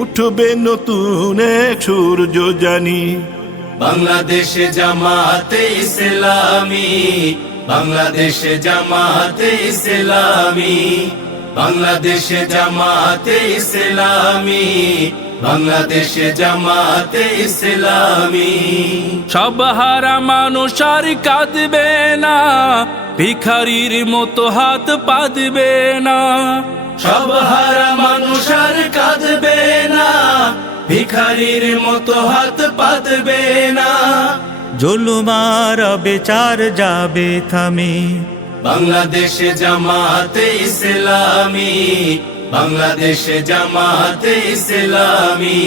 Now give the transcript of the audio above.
উঠবে নতুন সূর্য জানি বাংলাদেশে জামাতে ইসলামি বাংলাদেশে জামাতে ইসলামি বাংলাদেশে জামাতে ইসলামি বাংলাদেশে জামাতে ইসলামী সবহারা মানুষ আর কাঁদবে না ভিখারির মতো হাত পাদবে না সবহারা মানুষ আর কাঁদবে না ভিখারির মতো হাত পাদবে না জুলুমার বেচার যাবে থামি বাংলাদেশে জামাতে ইসলামী বাংলাদেশে জামাতে ইসলামী